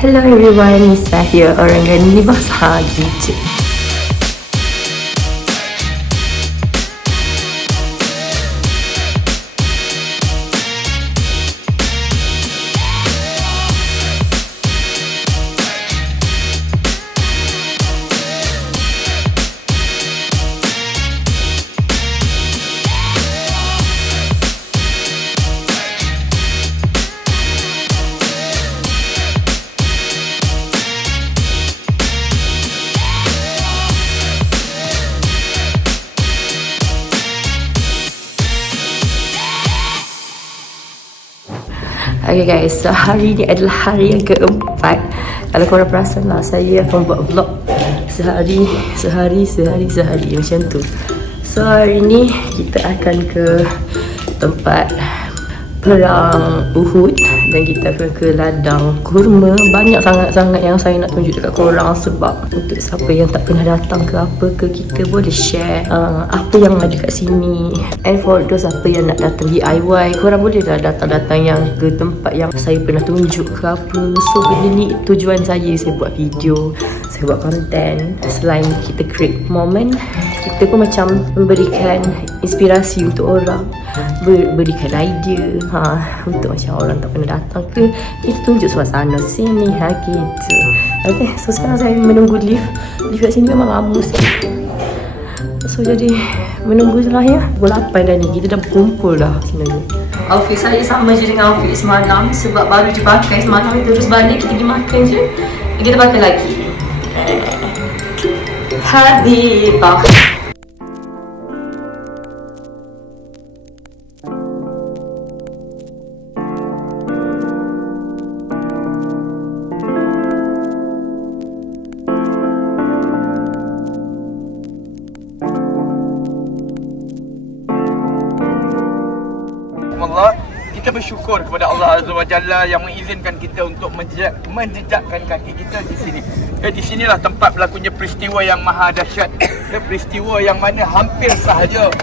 Hello everyone, Nisa here. Orang gani bahasa gitu. Okay guys, so hari ni adalah hari yang keempat. Kalau korang perasan lah, saya akan buat vlog sehari macam tu. So hari ni kita akan ke tempat perang Uhud dan kita akan ke ladang kurma. Banyak sangat-sangat yang saya nak tunjuk dekat korang, sebab untuk siapa yang tak pernah datang ke apa ke, kita boleh share apa yang ada kat sini. And for those apa yang nak datang DIY, korang boleh dah datang yang ke tempat yang saya pernah tunjuk ke apa. So benda ni tujuan saya buat video, saya buat konten. Selain kita create moment, kita pun macam memberikan inspirasi untuk orang, berikan idea untuk macam orang tak pernah datang ke, kita tunjuk suasana sini gitu. Okay, so sekarang saya menunggu lift kat sini memang lama sikit. So jadi menunggu je lah ya. Pukul 8 dah ni, kita dah berkumpul dah sebenarnya. Outfit saya sama je dengan outfit semalam, sebab baru je pakai semalam, terus balik kita pergi makan je, kita pakai lagi. Habibah. Allah, kita bersyukur kepada Allah Azza wa Jalla yang mengizinkan kita untuk menjejakkan kaki kita di sini. Di sinilah tempat berlakunya peristiwa yang maha dahsyat, peristiwa yang mana hampir sahaja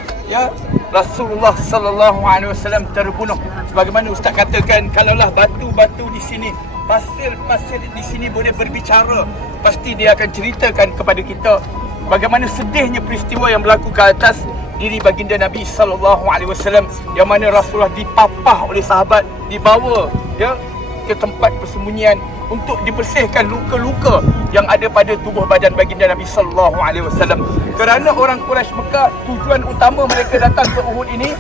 Rasulullah sallallahu alaihi wasallam terbunuh. Sebagaimana ustaz katakan, kalaulah batu-batu di sini, pasir-pasir di sini boleh berbicara, pasti dia akan ceritakan kepada kita bagaimana sedihnya peristiwa yang berlaku ke atas diri baginda Nabi sallallahu alaihi wasallam, yang mana Rasulullah dipapah oleh sahabat, dibawa ke tempat persembunyian untuk dibersihkan luka-luka yang ada pada tubuh badan baginda Nabi sallallahu alaihi wasallam. Kerana orang Quraisy Mekah, tujuan utama mereka datang ke Uhud ini,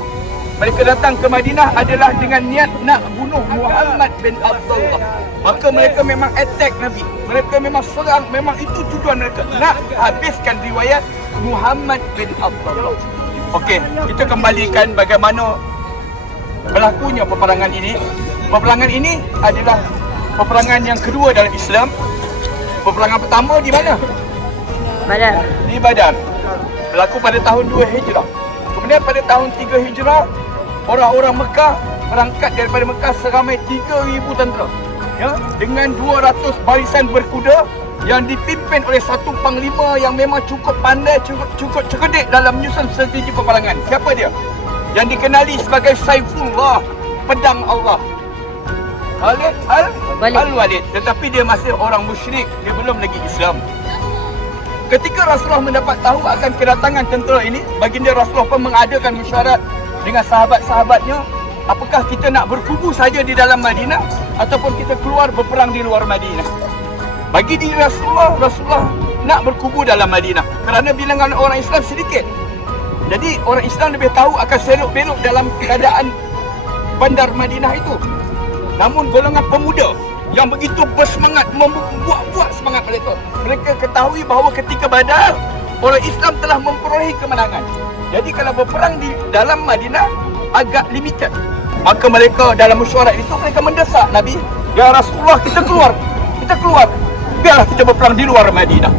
mereka datang ke Madinah adalah dengan niat nak bunuh Muhammad bin Abdullah. Maka mereka memang attack Nabi, mereka memang serang, memang itu tujuan mereka, nak habiskan riwayat Muhammad bin Abdullah. Okey, kita kembalikan bagaimana berlakunya peperangan ini. Peperangan ini adalah peperangan yang kedua dalam Islam. Peperangan pertama di mana? Badar. Di Badar. Berlaku pada tahun 2 Hijrah. Kemudian pada tahun 3 Hijrah, orang-orang Mekah berangkat daripada Mekah seramai 3,000 tentera, dengan 200 barisan berkuda yang dipimpin oleh satu panglima yang memang cukup pandai, cukup cerdik dalam menyusun strategi peperangan. Siapa dia? Yang dikenali sebagai Saifullah, pedang Allah, Khalid Al-Walid. Tetapi dia masih orang musyrik, dia belum lagi Islam. Ketika Rasulullah mendapat tahu akan kedatangan tentera ini, baginda Rasulullah pun mengadakan mesyuarat dengan sahabat-sahabatnya, apakah kita nak berkubu saja di dalam Madinah ataupun kita keluar berperang di luar Madinah. Bagi diri Rasulullah nak berkubu dalam Madinah kerana bilangan orang Islam sedikit. Jadi orang Islam lebih tahu akan selok-belok dalam keadaan bandar Madinah itu. Namun golongan pemuda yang begitu bersemangat, membuat semangat mereka. Mereka ketahui bahawa ketika Badar, orang Islam telah memperolehi kemenangan. Jadi kalau berperang di dalam Madinah agak limited. Maka mereka dalam mesyuarat itu, mereka mendesak Nabi, ya Rasulullah, kita keluar, biarlah kita berperang di luar Madinah.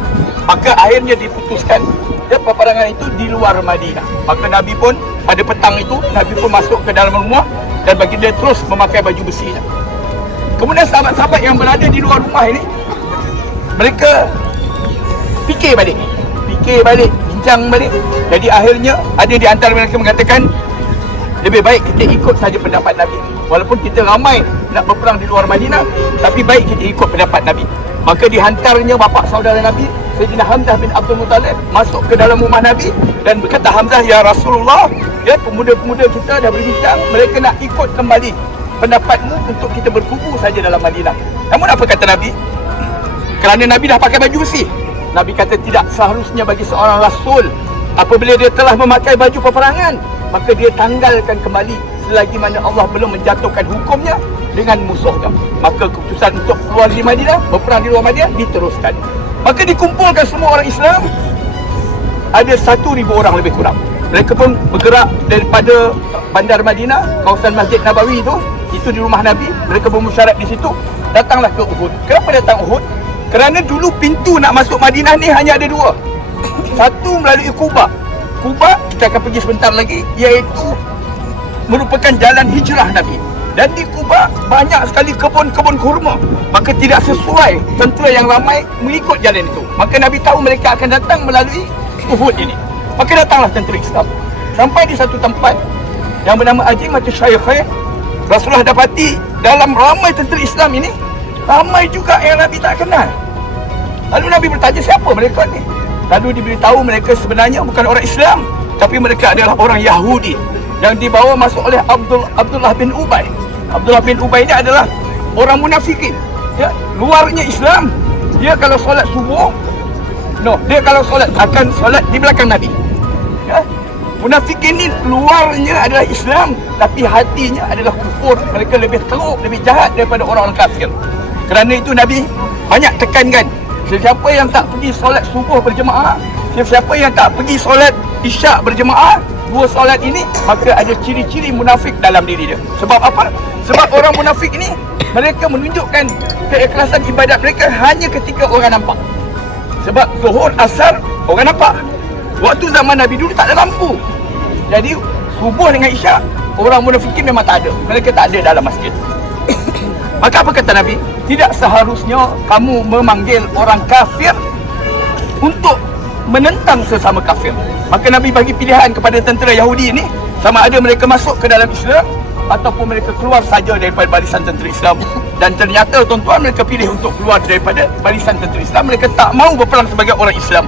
Maka akhirnya diputuskan peperangan itu di luar Madinah. Maka Nabi pun pada petang itu, Nabi pun masuk ke dalam rumah dan baginda terus memakai baju besinya. Kemudian sahabat-sahabat yang berada di luar rumah ini, mereka fikir balik, bincang balik. Jadi akhirnya ada di antara mereka mengatakan, lebih baik kita ikut saja pendapat Nabi. Walaupun kita ramai nak berperang di luar Madinah, tapi baik kita ikut pendapat Nabi. Maka dihantarnya bapa saudara Nabi, Sayyidina Hamzah bin Abdul Muttalib, masuk ke dalam rumah Nabi dan berkata, Hamzah, ya Rasulullah, ya, pemuda-pemuda kita dah berbincang, mereka nak ikut kembali pendapatmu untuk kita berkubu saja dalam Madinah. Namun apa kata Nabi? Kerana Nabi dah pakai baju besi, Nabi kata tidak seharusnya bagi seorang Rasul apabila dia telah memakai baju peperangan, maka dia tanggalkan kembali selagi mana Allah belum menjatuhkan hukumnya dengan musuhnya. Maka keputusan untuk keluar di Madinah, berperang di luar Madinah diteruskan. Maka dikumpulkan semua orang Islam, ada 1,000 orang lebih kurang. Mereka pun bergerak daripada bandar Madinah, kawasan Masjid Nabawi itu di rumah Nabi. Mereka bermusyarat di situ, datanglah ke Uhud. Kenapa datang Uhud? Kerana dulu pintu nak masuk Madinah ni hanya ada 2. Satu melalui Quba. Quba kita akan pergi sebentar lagi, iaitu merupakan jalan hijrah Nabi. Dan di Quba banyak sekali kebun-kebun kurma. Maka tidak sesuai tentera yang ramai mengikut jalan itu. Maka Nabi tahu mereka akan datang melalui Uhud ini. Maka datanglah tentera Islam. Sampai di satu tempat yang bernama Ajimatu Syaikhain, Rasulullah dapati dalam ramai tentera Islam ini, ramai juga yang Nabi tak kenal. Lalu Nabi bertanya, siapa mereka ni? Lalu diberitahu mereka sebenarnya bukan orang Islam, tapi mereka adalah orang Yahudi yang dibawa masuk oleh Abdullah bin Ubay. Abdullah bin Ubay ini adalah orang munafikin. Ya, luarnya Islam. Dia kalau solat subuh, dia kalau solat akan solat di belakang Nabi. Ya, munafikin ini luarnya adalah Islam, tapi hatinya adalah kufur. Mereka lebih teruk, lebih jahat daripada orang-orang kafir. Kerana itu Nabi banyak tekankan, sesiapa yang tak pergi solat subuh berjemaah, sesiapa yang tak pergi solat isyak berjemaah, 2 solat ini, maka ada ciri-ciri munafik dalam diri dia. Sebab apa? Sebab orang munafik ini, mereka menunjukkan keikhlasan ibadat mereka hanya ketika orang nampak. Sebab zuhur, asar, orang nampak. Waktu zaman Nabi dulu tak ada lampu, jadi subuh dengan isyak, orang munafikin memang tak ada. Mereka tak ada dalam masjid. Maka apa kata Nabi? Tidak seharusnya kamu memanggil orang kafir untuk menentang sesama kafir. Maka Nabi bagi pilihan kepada tentera Yahudi ini, sama ada mereka masuk ke dalam Islam ataupun mereka keluar saja daripada barisan tentera Islam. Dan ternyata tuan-tuan, mereka pilih untuk keluar daripada barisan tentera Islam. Mereka tak mahu berperang sebagai orang Islam.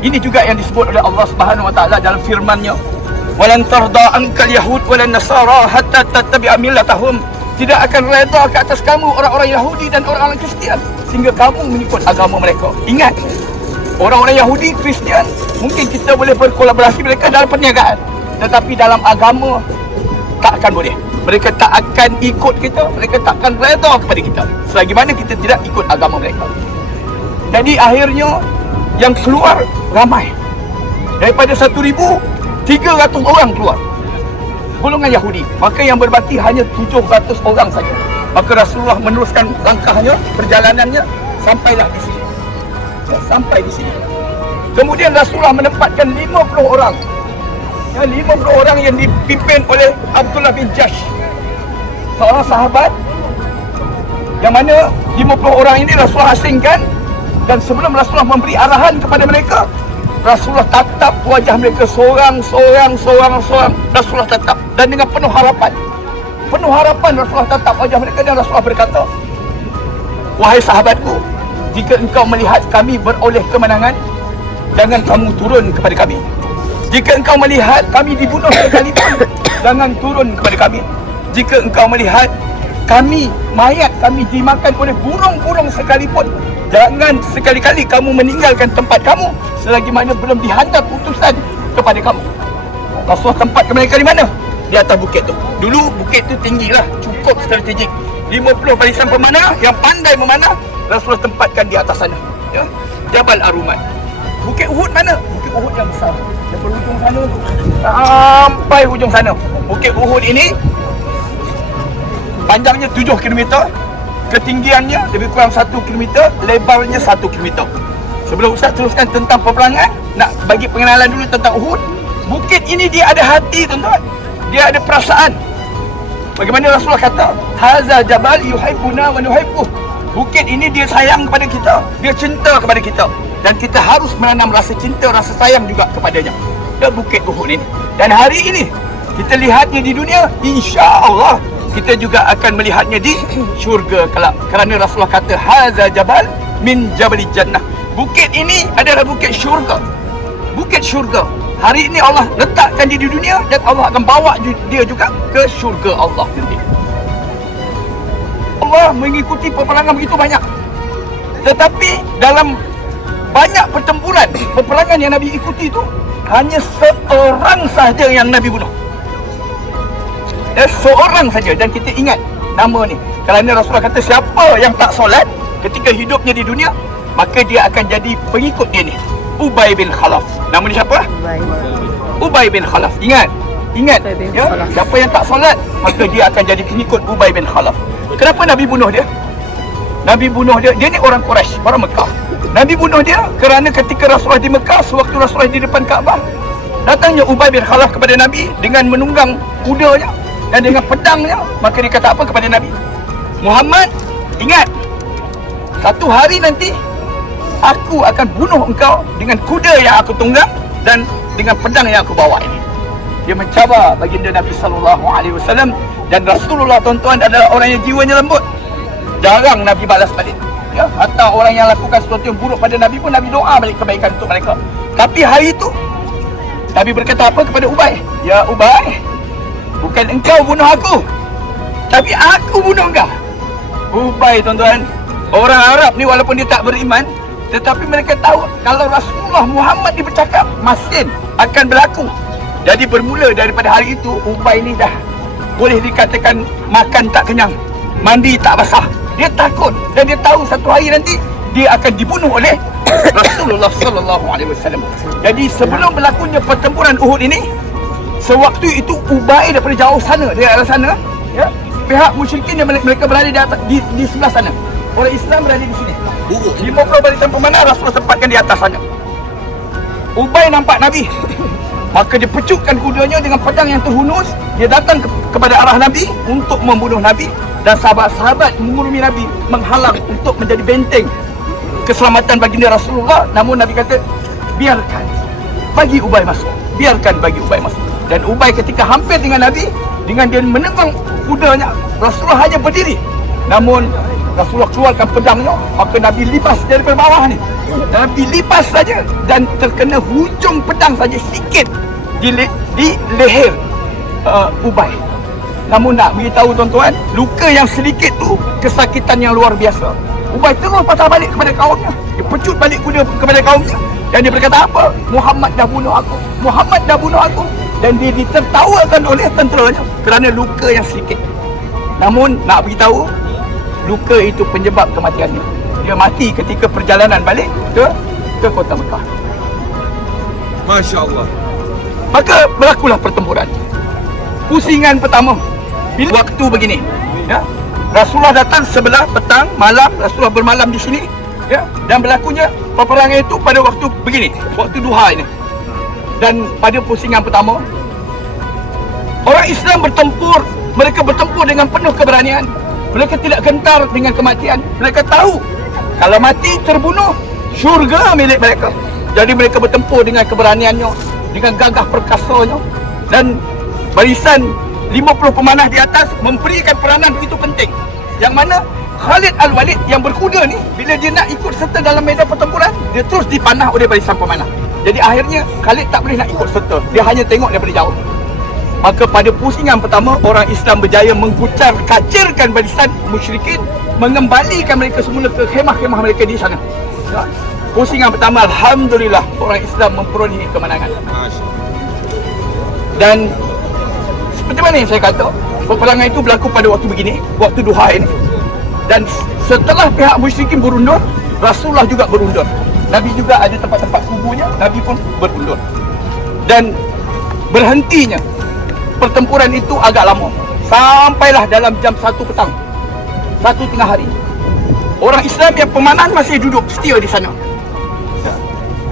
Ini juga yang disebut oleh Allah Subhanahu Wa Taala dalam firman-Nya, "Walan tarda ankal yahud walan nasara hatta tattabi'a millatahum." Tidak akan redha ke atas kamu orang-orang Yahudi dan orang-orang Kristian sehingga kamu mengikut agama mereka. Ingat, orang-orang Yahudi, Kristian, mungkin kita boleh berkolaborasi mereka dalam perniagaan, tetapi dalam agama tak akan boleh. Mereka tak akan ikut kita, mereka tak akan redha kepada kita selagi mana kita tidak ikut agama mereka. Jadi akhirnya yang keluar ramai. Daripada 1,300 orang keluar golongan Yahudi, maka yang berbaki hanya 700 orang saja. Maka Rasulullah meneruskan langkahnya, perjalanannya, sampailah di sini. Ya, sampai di sini. Kemudian Rasulullah menempatkan 50 orang. Ya, 50 orang yang dipimpin oleh Abdullah bin Jahsh, seorang sahabat, yang mana 50 orang ini Rasulullah asingkan. Dan sebelum Rasulullah memberi arahan kepada mereka, Rasulullah tatap wajah mereka seorang. Rasulullah tatap, dan dengan penuh harapan Rasulullah tatap wajah mereka, dan Rasulullah berkata, "Wahai sahabatku, jika engkau melihat kami beroleh kemenangan, jangan kamu turun kepada kami. Jika engkau melihat kami dibunuh sekalipun, jangan turun kepada kami. Jika engkau melihat kami, mayat kami dimakan oleh burung-burung sekalipun, jangan sekali-kali kamu meninggalkan tempat kamu selagi mana belum dihantar utusan kepada kamu." Rasulullah tempatkan mereka di mana? Di atas bukit tu. Dulu bukit tu tinggilah, cukup strategik. 50 barisan pemanah yang pandai memanah, Rasulullah tempatkan di atas sana. Ya, Jabal Aruman. Bukit Uhud mana? Bukit Uhud yang besar. Dari hujung sana sampai hujung sana. Bukit Uhud ini panjangnya 7 km, ketinggiannya lebih kurang 1 km, lebarnya 1 km. Sebelum Ustaz teruskan tentang peperangan, nak bagi pengenalan dulu tentang Uhud. Bukit ini dia ada hati, tuan-tuan. Dia ada perasaan. Bagaimana Rasulullah kata, "Haza jabal yuhibbuna wa nuhibbuh." Bukit ini dia sayang kepada kita, dia cinta kepada kita, dan kita harus menanam rasa cinta, rasa sayang juga kepadanya. Dia Bukit Uhud ini. Dan hari ini kita lihatnya di dunia, insya-Allah kita juga akan melihatnya di syurga kelak. Kerana Rasulullah kata haza jabal min jabali jannah. Bukit ini adalah bukit syurga. Bukit syurga. Hari ini Allah letakkan dia di dunia dan Allah akan bawa dia juga ke syurga Allah nanti. Allah mengikuti peperangan begitu banyak. Tetapi dalam banyak peperangan yang Nabi ikuti itu, hanya seorang saja yang Nabi bunuh. Seorang saja. Dan kita ingat nama ni, kerana Rasulullah kata siapa yang tak solat ketika hidupnya di dunia, maka dia akan jadi pengikut dia ni, Ubay bin Khalaf. Nama dia siapa? Ubay bin Khalaf. Ingat ya, siapa yang tak solat maka dia akan jadi pengikut Ubay bin Khalaf. Kenapa Nabi bunuh dia? Nabi bunuh dia ni orang Quraisy, orang Mekah. Nabi bunuh dia kerana ketika Rasulullah di Mekah, sewaktu Rasulullah di depan Kaabah, datangnya Ubay bin Khalaf kepada Nabi dengan menunggang kudanya dan dengan pedangnya. Maka dia kata apa kepada Nabi? Muhammad, ingat, satu hari nanti aku akan bunuh engkau dengan kuda yang aku tunggang dan dengan pedang yang aku bawa ini. Dia mencabar baginda Nabi SAW. Dan Rasulullah, tuan-tuan, adalah orang yang jiwanya lembut. Jarang Nabi balas balik ya, hatta orang yang lakukan sesuatu yang buruk pada Nabi pun Nabi doa balik kebaikan untuk mereka. Tapi hari itu Nabi berkata apa kepada Ubay? Ya Ubay, bukan engkau bunuh aku, tapi aku bunuh engkau. Ubay, tuan-tuan, orang Arab ni walaupun dia tak beriman, tetapi mereka tahu kalau Rasulullah Muhammad dia bercakap, masin akan berlaku. Jadi bermula daripada hari itu, Ubay ni dah boleh dikatakan makan tak kenyang, mandi tak basah. Dia takut dan dia tahu satu hari nanti dia akan dibunuh oleh Rasulullah sallallahu alaihi wasallam. Jadi sebelum berlakunya pertempuran Uhud ini, sewaktu itu Ubay daripada jauh sana, dia arah sana ya. Pihak musyrikin yang mereka berada di atas, di sebelah sana. Orang Islam berada di sini. 50 barisan pemanah Rasulullah tempatkan di atas sana. Ubay nampak Nabi, maka dia pecukkan kudanya dengan pedang yang terhunus. Dia datang kepada arah Nabi untuk membunuh Nabi. Dan sahabat-sahabat mengurumi Nabi, menghalang untuk menjadi benteng keselamatan baginda Rasulullah. Namun Nabi kata, biarkan, bagi Ubay masuk. Biarkan bagi Ubay masuk. Dan Ubay ketika hampir dengan Nabi, dengan dia menenggang kudanya, Rasulullah hanya berdiri. Namun Rasulullah keluarkan pedangnya, maka Nabi lipas daripada bawah ni. Nabi lipas saja dan terkena hujung pedang saja sikit di leher Ubay. Namun nak beritahu tuan-tuan, luka yang sedikit tu kesakitan yang luar biasa. Ubay terus patah balik kepada kaumnya. Dia pecut balik kuda kepada kaumnya dan dia berkata apa? Muhammad dah bunuh aku. Muhammad dah bunuh aku. Dan dia ditertawakan oleh tenteranya kerana luka yang sedikit. Namun nak beritahu, luka itu penyebab kematiannya. Dia mati ketika perjalanan balik ke kota Mekah. Masya Allah. Maka berlakulah pertempuran. Pusingan pertama bila waktu begini ya, Rasulullah datang sebelah petang, malam Rasulullah bermalam di sini ya, dan berlakunya peperangan itu pada waktu begini, waktu duha ini. Dan pada pusingan pertama, orang Islam bertempur, mereka bertempur dengan penuh keberanian. Mereka tidak gentar dengan kematian. Mereka tahu kalau mati terbunuh, syurga milik mereka. Jadi mereka bertempur dengan keberaniannya, dengan gagah perkasanya. Dan barisan 50 pemanah di atas memberikan peranan begitu penting. Yang mana Khalid Al-Walid yang berkuda ni, bila dia nak ikut serta dalam medan pertempuran, dia terus dipanah oleh barisan pemanah. Jadi akhirnya Khalid tak boleh nak ikut serta. Dia hanya tengok daripada jauh. Maka pada pusingan pertama, orang Islam berjaya kacirkan barisan musyrikin, mengembalikan mereka semula ke khemah-khemah mereka di sana. Pusingan pertama, alhamdulillah, orang Islam memperolehi kemenangan. Dan seperti mana yang saya kata, peperangan itu berlaku pada waktu begini, waktu duha ini. Dan setelah pihak musyrikin berundur, Rasulullah juga berundur. Nabi juga ada tempat-tempat kuburnya, Nabi pun berundur. Dan berhentinya pertempuran itu agak lama, sampailah dalam jam 1 petang, 1 tengah hari. Orang Islam yang pemanah masih duduk setia di sana.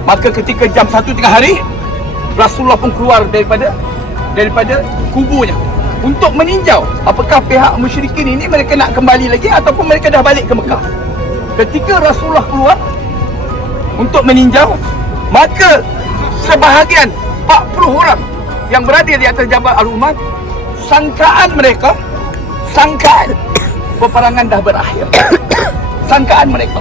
Maka ketika jam 1 tengah hari, Rasulullah pun keluar daripada kuburnya untuk meninjau apakah pihak musyrikin ini mereka nak kembali lagi ataupun mereka dah balik ke Mekah. Ketika Rasulullah keluar untuk meninjau, maka sebahagian 40 orang yang berada di atas Jabal Al-Rumah, sangkaan mereka sangkaan peperangan dah berakhir. Sangkaan mereka.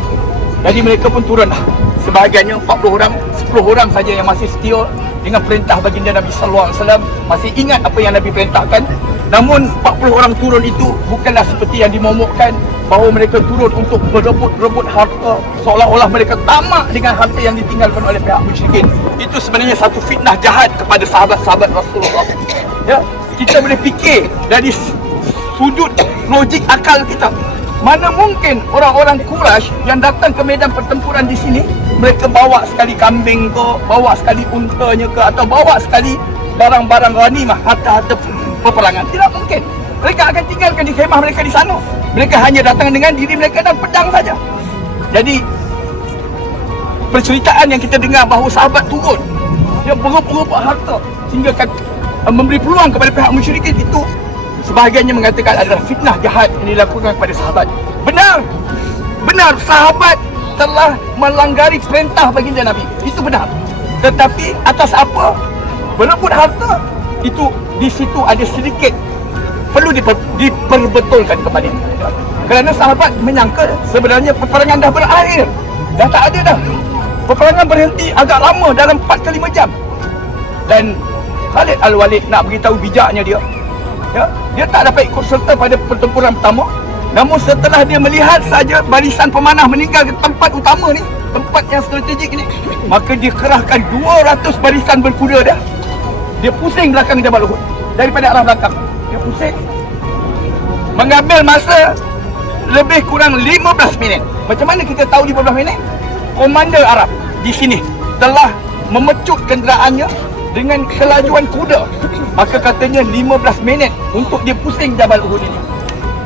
Jadi mereka pun turun lah. Sebahagiannya 40 orang, 10 orang saja yang masih setia dengan perintah baginda Nabi sallallahu alaihi wasallam, masih ingat apa yang Nabi perintahkan. Namun 40 orang turun itu bukanlah seperti yang dimomokkan bahawa mereka turun untuk berebut-rebut harta, seolah-olah mereka tamak dengan harta yang ditinggalkan oleh pihak musyrikin. Itu sebenarnya satu fitnah jahat kepada sahabat-sahabat Rasulullah. Ya, kita boleh fikir dari sudut logik akal kita. Mana mungkin orang-orang Quraisy yang datang ke medan pertempuran di sini, mereka bawa sekali kambing ke, bawa sekali untanya ke, atau bawa sekali barang-barang ghanimah, harta-harta peperangan. Tidak mungkin. Mereka akan tinggalkan di khemah mereka di sana. Mereka hanya datang dengan diri mereka dan pedang saja. Jadi perceritaan yang kita dengar bahawa sahabat turun, dia berebut harta sehingga memberi peluang kepada pihak musyrikin, itu sebahagiannya mengatakan adalah fitnah jahat yang dilakukan kepada sahabat. Benar sahabat telah melanggari perintah baginda Nabi, itu benar. Tetapi atas apa berebut harta, itu di situ ada sedikit perlu diperbetulkan kepada dia. Kerana sahabat menyangka sebenarnya peperangan dah berakhir, dah tak ada dah. Peperangan berhenti agak lama, dalam 4 ke 5 jam. Dan Khalid Al-Walid nak beritahu bijaknya dia, ya, dia tak dapat ikut serta pada pertempuran pertama. Namun setelah dia melihat saja barisan pemanah meninggal ke tempat utama ni, tempat yang strategik ni, maka dia kerahkan 200 barisan berkuda dah. Dia pusing belakang Jabal Uhud daripada arah belakang. Dia pusing, mengambil masa lebih kurang 15 minit. Macam mana kita tahu 15 minit? Komander Arab di sini telah memecut kenderaannya dengan kelajuan kuda. Maka katanya 15 minit untuk dia pusing Jabal Uhud ini.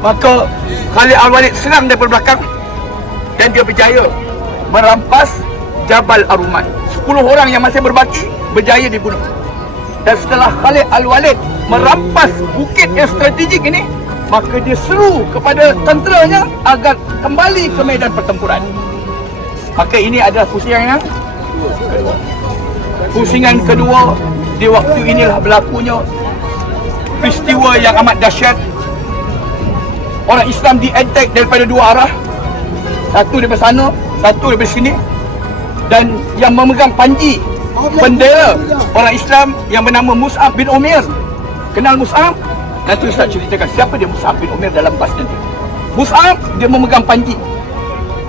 Maka Khalid Al-Walid serang daripada belakang dan dia berjaya merampas Jabal Ar-Rumman. 10 orang yang masih berbaki berjaya dibunuh. Dan setelah Khalid Al-Walid merampas bukit yang strategik ini, maka dia seru kepada tenteranya agar kembali ke medan pertempuran. Maka ini adalah pusingan kedua. Pusingan kedua, di waktu inilah berlakunya peristiwa yang amat dahsyat. Orang Islam di-attack daripada dua arah. Satu daripada sana, satu daripada sini. Dan yang memegang panji bendera orang Islam yang bernama Mus'ab bin Umair. Kenal Mus'ab? Nanti Ustaz ceritakan siapa dia Mus'ab bin Umair dalam bas nanti. Mus'ab, dia memegang panji.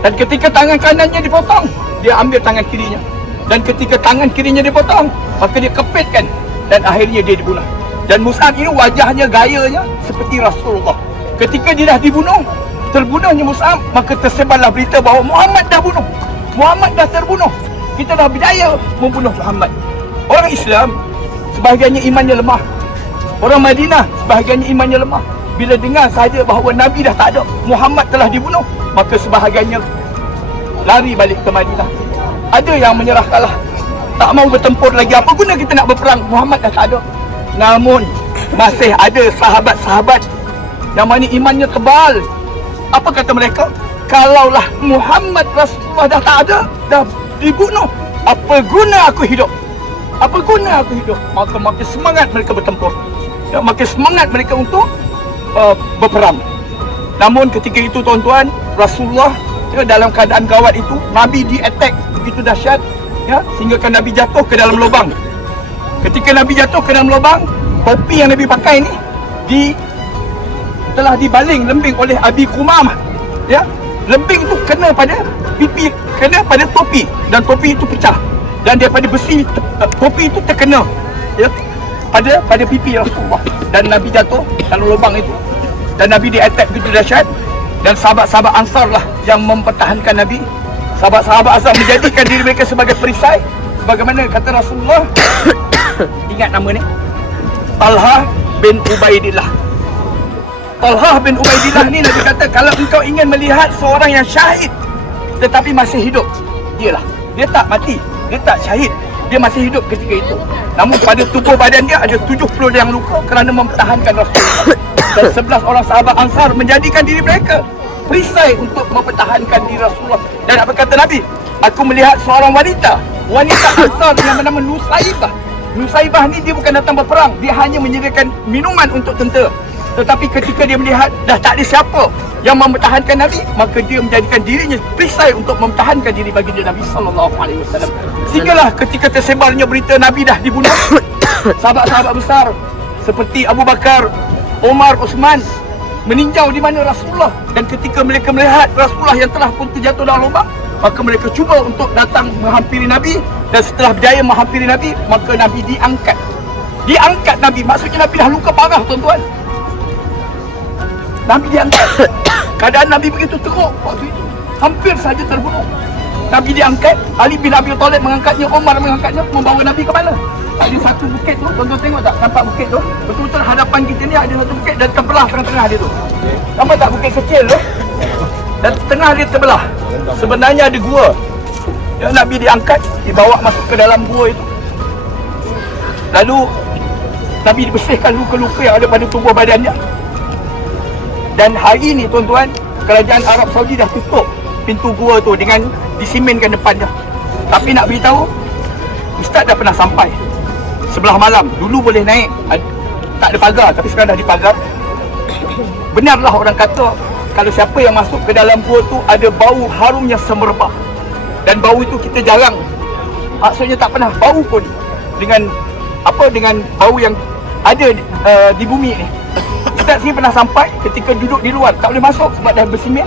Dan ketika tangan kanannya dipotong, dia ambil tangan kirinya. Dan ketika tangan kirinya dipotong, maka dia kepitkan. Dan akhirnya dia dibunuh. Dan Mus'ab ini wajahnya, gayanya seperti Rasulullah. Ketika dia dah dibunuh, terbunuhnya Mus'ab, maka tersebarlah berita bahawa Muhammad dah bunuh. Muhammad dah terbunuh. Kita dah berjaya membunuh Muhammad. Orang Islam sebahagiannya imannya lemah. Orang Madinah sebahagiannya imannya lemah. Bila dengar sahaja bahawa Nabi dah tak ada, Muhammad telah dibunuh, maka sebahagiannya lari balik ke Madinah. Ada yang menyerah kalah, tak mau bertempur lagi. Apa guna kita nak berperang? Muhammad dah tak ada. Namun masih ada sahabat-sahabat yang mana imannya tebal. Apa kata mereka? Kalaulah Muhammad Rasulullah dah tak ada, dah dibunuh, apa guna aku hidup? Apa guna aku hidup? Maka makin semangat mereka bertempur, ya, makin semangat mereka untuk berperang. Namun ketika itu tuan-tuan, Rasulullah, ya, dalam keadaan gawat itu, Nabi di-attack begitu dahsyat, ya, sehingga kan Nabi jatuh ke dalam lubang. Ketika Nabi jatuh ke dalam lubang, topi yang Nabi pakai ni telah dibaling lembing oleh Abi Qumamah, ya. Lembing itu kena pada pipi, kena pada topi, dan topi itu pecah. Dan daripada besi topi itu terkena, ya, pada pipi Rasulullah. Dan Nabi jatuh dalam lubang itu. Dan Nabi di-attack begitu dahsyat. Dan sahabat-sahabat Ansar lah yang mempertahankan Nabi. Sahabat-sahabat Ansar menjadikan diri mereka sebagai perisai. Sebagaimana kata Rasulullah, ingat nama ni, Talha bin Ubaidillah. Talha bin Ubaidillah ni Nabi kata, kalau engkau ingin melihat seorang yang syahid tetapi masih hidup, dialah. Dia tak mati, dia tak syahid, dia masih hidup ketika itu. Namun pada tubuh badan dia ada 70 yang luka kerana mempertahankan Rasulullah. Dan 11 orang sahabat Ansar menjadikan diri mereka perisai untuk mempertahankan diri Rasulullah. Dan apa kata Nabi? Aku melihat seorang wanita Ansar yang bernama Nusaibah. Nusaibah ni dia bukan datang berperang, dia hanya menyediakan minuman untuk tentera. Tetapi ketika dia melihat dah tak ada siapa yang mempertahankan Nabi, maka dia menjadikan dirinya perisai untuk mempertahankan diri baginda Nabi SAW. Sehinggalah ketika tersebarnya berita Nabi dah dibunuh, sahabat-sahabat besar seperti Abu Bakar, Omar, Osman meninjau di mana Rasulullah, dan ketika mereka melihat Rasulullah yang telah pun terjatuh dalam lubang, maka mereka cuba untuk datang menghampiri Nabi, dan setelah berjaya menghampiri Nabi, maka Nabi diangkat. Diangkat Nabi, maksudnya Nabi dah luka parah tuan-tuan. Nabi diangkat. Keadaan Nabi begitu teruk waktu itu, hampir saja terbunuh. Nabi diangkat, Ali bin Abi Thalib mengangkatnya, Omar mengangkatnya, membawa Nabi ke mana? Ada satu bukit tu, tuan-tuan tengok tak? Nampak bukit tu? Betul-betul hadapan kita ni ada satu bukit dan terbelah tengah-tengah dia tu. Nampak tak bukit kecil tu? Dan tengah dia terbelah. Sebenarnya ada gua. Ya, Nabi diangkat, dibawa masuk ke dalam gua itu. Lalu Nabi dibersihkan luka-luka yang ada pada tubuh badannya. Dan hari ni tuan-tuan, kerajaan Arab Saudi dah tutup pintu gua tu dengan disimenkan depannya. Tapi nak beritahu, Ustaz dah pernah sampai sebelah malam. Dulu boleh naik, tak ada pagar, tapi sekarang dah dipagar. Benarlah orang kata kalau siapa yang masuk ke dalam gua tu ada bau harum yang semerbak. Dan bau itu kita jarang, maksudnya tak pernah bau pun dengan dengan bau yang ada di bumi ni. Ustaz sini pernah sampai ketika duduk di luar, tak boleh masuk sebab dah bersimen.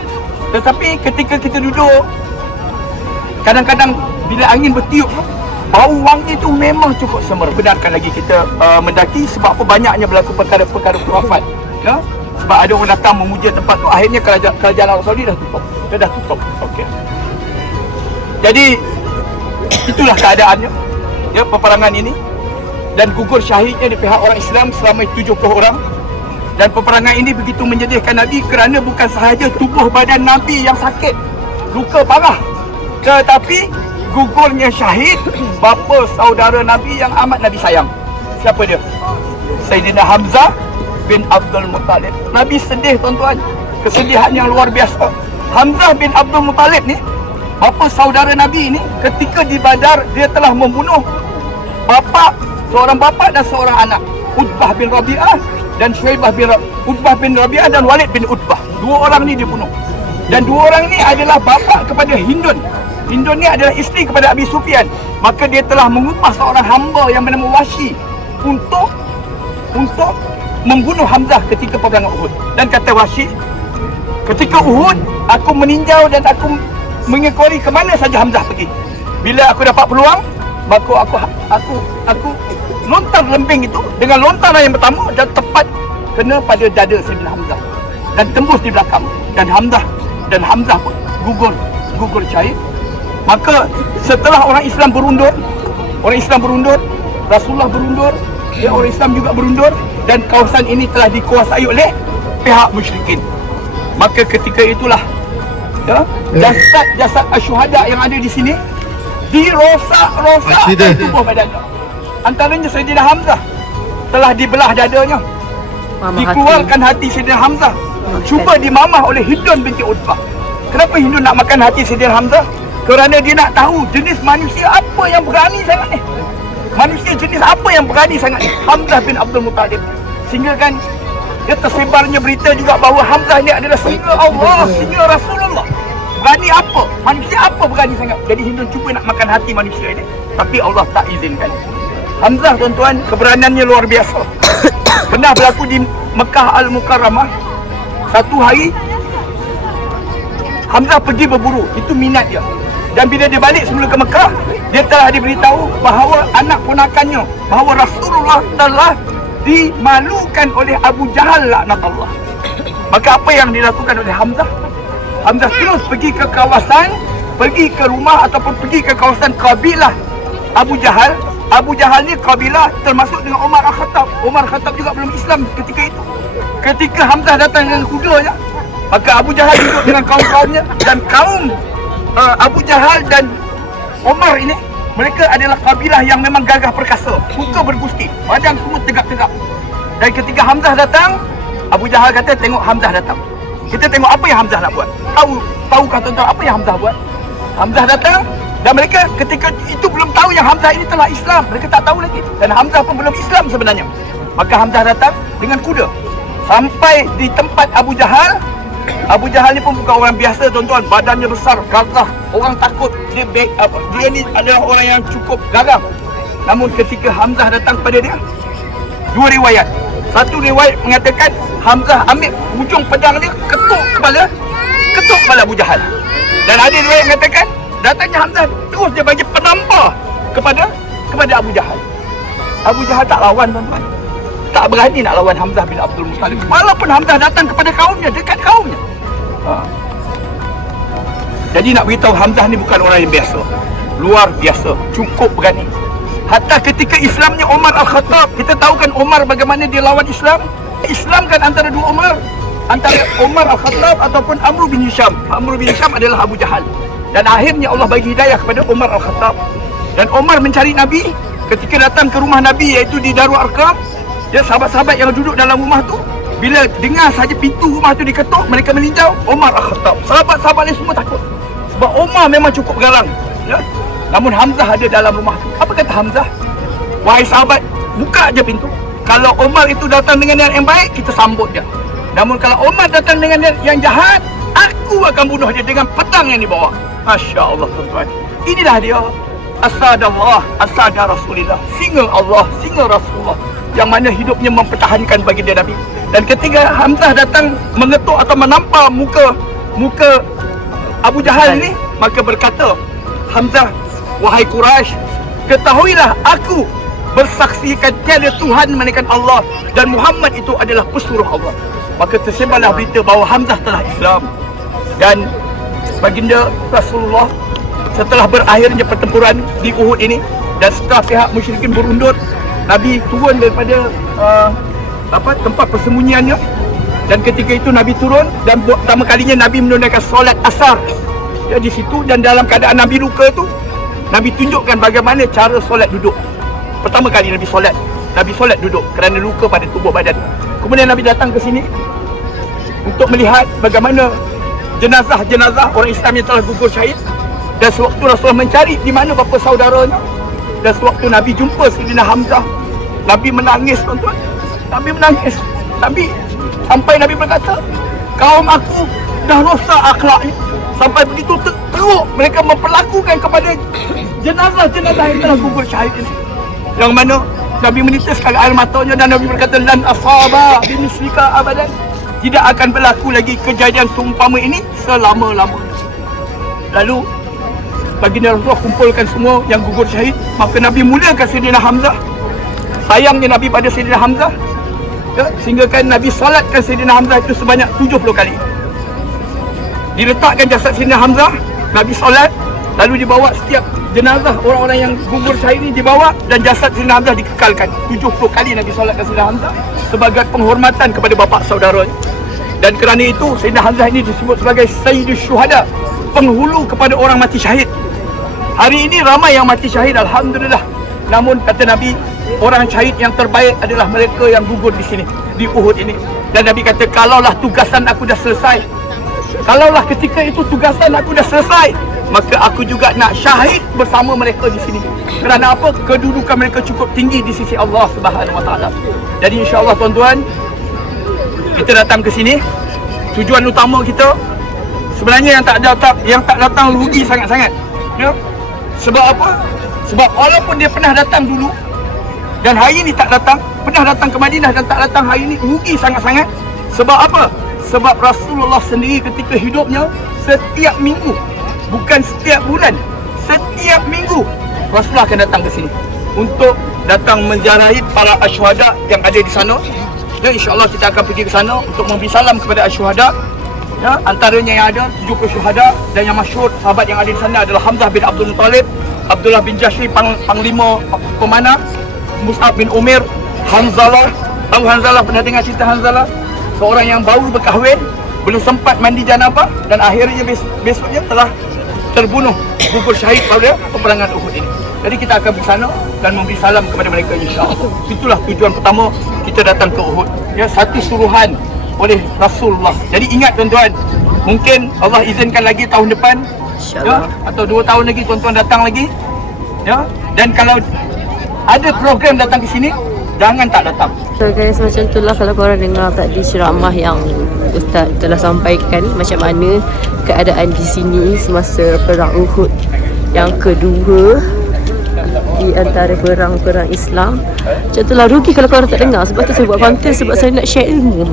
Tetapi ketika kita duduk, kadang-kadang bila angin bertiup, bau wangi itu memang cukup semer. Benarkan lagi kita mendaki sebab apa banyaknya berlaku perkara-perkara khurafat. Ya? Sebab ada orang datang memuja tempat tu, akhirnya kerajaan Arab Saudi dah tutup. Dia dah tutup. Okey. Jadi itulah keadaannya. Ya, peperangan ini, dan gugur syahidnya di pihak orang Islam selama 70 orang. Dan peperangan ini begitu menyedihkan Nabi kerana bukan sahaja tubuh badan Nabi yang sakit, luka parah, tetapi gugurnya syahid bapa saudara Nabi yang amat Nabi sayang. Siapa dia? Sayyidina Hamzah bin Abdul Muttalib. Nabi sedih tuan-tuan, kesedihan yang luar biasa. Hamzah bin Abdul Muttalib ni, bapa saudara Nabi ni, ketika di Badar dia telah membunuh seorang bapa dan seorang anak, Utbah bin Rabi'ah dan Utbah bin Rabi'ah dan Walid bin Utbah. Dua orang ni dia bunuh. Dan dua orang ni adalah bapa kepada Hindun. Hindun ni adalah isteri kepada Abi Sufyan. Maka dia telah mengupah seorang hamba yang bernama Wahsy untuk membunuh Hamzah ketika peperangan Uhud. Dan kata Wahsy, ketika Uhud aku meninjau dan aku mengekori ke mana saja Hamzah pergi. Bila aku dapat peluang, maka aku lontar lembing itu dengan lontaran yang pertama dan tepat kena pada dada Sayyidina Hamzah dan tembus di belakang, dan Hamzah pun gugur syahid. Maka setelah orang Islam berundur, Rasulullah berundur, orang Islam juga berundur, dan kawasan ini telah dikuasai oleh pihak musyrikin. Maka ketika itulah jasad asyuhada yang ada di sini dirosak tubuh badannya. Antaranya Sayyidina Hamzah telah dibelah dadanya, dikeluarkan hati Sayyidina Hamzah, cuba dimamah oleh Hindun binti Utbah. Kenapa Hindun nak makan hati Sayyidina Hamzah? Kerana dia nak tahu jenis manusia apa yang berani sangat ni. Manusia jenis apa yang berani sangat ni? Hamzah bin Abdul Muttalib. Sehingga kan dia tersebarnya berita juga bahawa Hamzah ni adalah singa Allah, singa Rasulullah. Berani apa? Manusia apa berani sangat? Jadi Hindun cuba nak makan hati manusia ini, tapi Allah tak izinkan. Hamzah tuan-tuan, keberanannya luar biasa. Pernah berlaku di Mekah Al-Mukarramah. Satu hari Hamzah pergi berburu, itu minat dia. Dan bila dia balik sebelum ke Mekah, dia telah diberitahu bahawa anak ponakannya, bahawa Rasulullah telah dimalukan oleh Abu Jahal laknat Allah. Maka apa yang dilakukan oleh Hamzah? Hamzah terus pergi ke kawasan, pergi ke rumah ataupun pergi ke kawasan kabilah Abu Jahal. Abu Jahal ni kabilah termasuk dengan Umar Al-Khattab. Umar Al-Khattab juga belum Islam ketika itu. Ketika Hamzah datang dengan kudanya, maka Abu Jahal duduk dengan kaum-kaumnya, dan kaum Abu Jahal dan Umar ini, mereka adalah kabilah yang memang gagah perkasa, suka bergusti, badan semua tegak-tegak. Dan ketika Hamzah datang, Abu Jahal kata, tengok Hamzah datang, kita tengok apa yang Hamzah nak buat. Tahukah tuan-tuan apa yang Hamzah buat? Hamzah datang, dan mereka ketika itu belum tahu yang Hamzah ini telah Islam. Mereka tak tahu lagi. Dan Hamzah pun belum Islam sebenarnya. Maka Hamzah datang dengan kuda. Sampai di tempat Abu Jahal. Abu Jahal ni pun bukan orang biasa tuan-tuan, badannya besar, gagah, orang takut. Dia ni adalah orang yang cukup gagah. Namun ketika Hamzah datang pada dia, dua riwayat. Satu riwayat mengatakan Hamzah ambil ujung pedang dia, ketuk kepala Abu Jahal. Dan ada riwayat mengatakan datangnya Hamzah terus dia bagi penampar kepada Abu Jahal. Abu Jahal tak lawan tuan-tuan. Tak berani nak lawan Hamzah bin Abdul Muttalib. Walaupun Hamzah datang kepada kaumnya, dekat kaumnya. Jadi nak beritahu Hamzah ni bukan orang yang biasa. Luar biasa, cukup berani. Hatta ketika Islamnya Umar Al-Khattab, kita tahu kan Umar bagaimana dia lawan Islam. Islam kan antara dua Umar. Antara Umar Al-Khattab ataupun Amr bin Hisham. Amr bin Hisham adalah Abu Jahal. Dan akhirnya Allah bagi hidayah kepada Umar Al-Khattab. Dan Umar mencari Nabi. Ketika datang ke rumah Nabi, iaitu di Darul Arqam, ya, sahabat-sahabat yang duduk dalam rumah tu, bila dengar saja pintu rumah tu diketuk, mereka meninjau Umar Al-Khattab. Sahabat-sahabat ni semua takut. Sebab Umar memang cukup garang, ya. Namun Hamzah ada dalam rumah tu. Apa kata Hamzah? Wahai sahabat, buka aja pintu. Kalau Umar itu datang dengan niat yang baik, kita sambut dia. Namun kalau Umar datang dengan niat yang jahat, aku akan bunuh dia dengan pedang yang dibawa. Masya Allah tuan-tuan. Inilah dia Asadallah, Asada Rasulullah, singa Allah, singa Rasulullah, yang mana hidupnya mempertahankan baginda Nabi. Dan ketika Hamzah datang mengetuk atau menampar muka Abu Jahal ini, maka berkata Hamzah, wahai Quraisy, ketahuilah aku bersaksikan tiada Tuhan melainkan Allah dan Muhammad itu adalah pesuruh Allah. Maka tersebarlah berita bahawa Hamzah telah Islam. Dan baginda Rasulullah, setelah berakhirnya pertempuran di Uhud ini dan setelah pihak musyrikin berundur, Nabi turun daripada tempat persembunyiannya. Dan ketika itu Nabi turun dan buat pertama kalinya Nabi menunaikan solat asar, ya, di situ. Dan dalam keadaan Nabi luka tu, Nabi tunjukkan bagaimana cara solat duduk. Pertama kali Nabi solat duduk kerana luka pada tubuh badan. Kemudian Nabi datang ke sini untuk melihat bagaimana jenazah-jenazah orang Islam yang telah gugur syahid. Dan sewaktu Rasulullah mencari di mana bapa saudaranya, dan sewaktu Nabi jumpa Sayyidina Hamzah, Nabi menangis tuan-tuan. Nabi menangis. Sampai Nabi berkata, kaum aku dah rosak akhlaknya. Sampai begitu teruk mereka memperlakukan kepada jenazah-jenazah yang telah gugur syahid ini. Yang mana Nabi menitiskan air matanya dan Nabi berkata, lan asaba bimislika abadan, tidak akan berlaku lagi kejadian seumpama ini selama-lamanya. Lalu baginda Rasulullah kumpulkan semua yang gugur syahid, maka Nabi mulakan Sayyidina Hamzah. Sayangnya Nabi pada Sayyidina Hamzah, ya, sehingga kan Nabi salatkan Sayyidina Hamzah itu sebanyak 70 kali. Diletakkan jasad Sayyidina Hamzah, Nabi salat, lalu dibawa setiap jenazah orang-orang yang gugur syahid ini dibawa, dan jasad Sayyidina Hamzah dikekalkan. 70 kali Nabi salatkan Sayyidina Hamzah sebagai penghormatan kepada bapa saudaranya. Dan kerana itu Sayyidina Hamzah ini disebut sebagai Sayyidus Syuhada, penghulu kepada orang mati syahid. Hari ini ramai yang mati syahid, alhamdulillah. Namun kata Nabi, orang syahid yang terbaik adalah mereka yang gugur di sini, di Uhud ini. Dan Nabi kata, kalaulah tugasan aku dah selesai, kalaulah ketika itu tugasan aku dah selesai, maka aku juga nak syahid bersama mereka di sini. Kerana apa? Kedudukan mereka cukup tinggi di sisi Allah Subhanahu Wa Taala. Jadi insya-Allah tuan-tuan, kita datang ke sini, tujuan utama kita sebenarnya yang tak datang rugi sangat-sangat. Ya. Sebab apa? Sebab walaupun dia pernah datang dulu dan hari ini tak datang, pernah datang ke Madinah dan tak datang hari ini, rugi sangat-sangat. Sebab apa? Sebab Rasulullah sendiri ketika hidupnya, setiap minggu, bukan setiap bulan, setiap minggu Rasulullah akan datang ke sini untuk datang menziarahi para asyhada yang ada di sana. Ya, insya-Allah kita akan pergi ke sana untuk memberi salam kepada asyhada. Ya, antaranya yang ada 70 syuhada, dan yang masyhur sahabat yang ada di sana adalah Hamzah bin Abdul Muttalib, Abdullah bin Jahsy panglima pemanah, Mus'ab bin Umair, Hanzalah. Tahu Hanzalah, pernah dengar cerita Hanzalah? Seorang yang baru berkahwin, belum sempat mandi janabah, dan akhirnya besoknya telah terbunuh, gugur syahid pada peperangan Uhud ini. Jadi kita akan pergi sana dan memberi salam kepada mereka, insya-Allah. Itulah tujuan pertama kita datang ke Uhud. Ya, satu suruhan oleh Rasulullah. Jadi ingat tuan-tuan, mungkin Allah izinkan lagi tahun depan, ya, atau 2 tahun lagi tuan-tuan datang lagi, ya. Dan kalau ada program datang ke sini, jangan tak datang. So guys, macam tu lah kalau korang dengar tadi ceramah yang Ustaz telah sampaikan macam mana keadaan di sini semasa perang Uhud yang kedua di antara perang-perang Islam. Macam tu lah, rugi kalau korang tak dengar. Sebab tu saya buat konten, sebab saya nak share ilmu.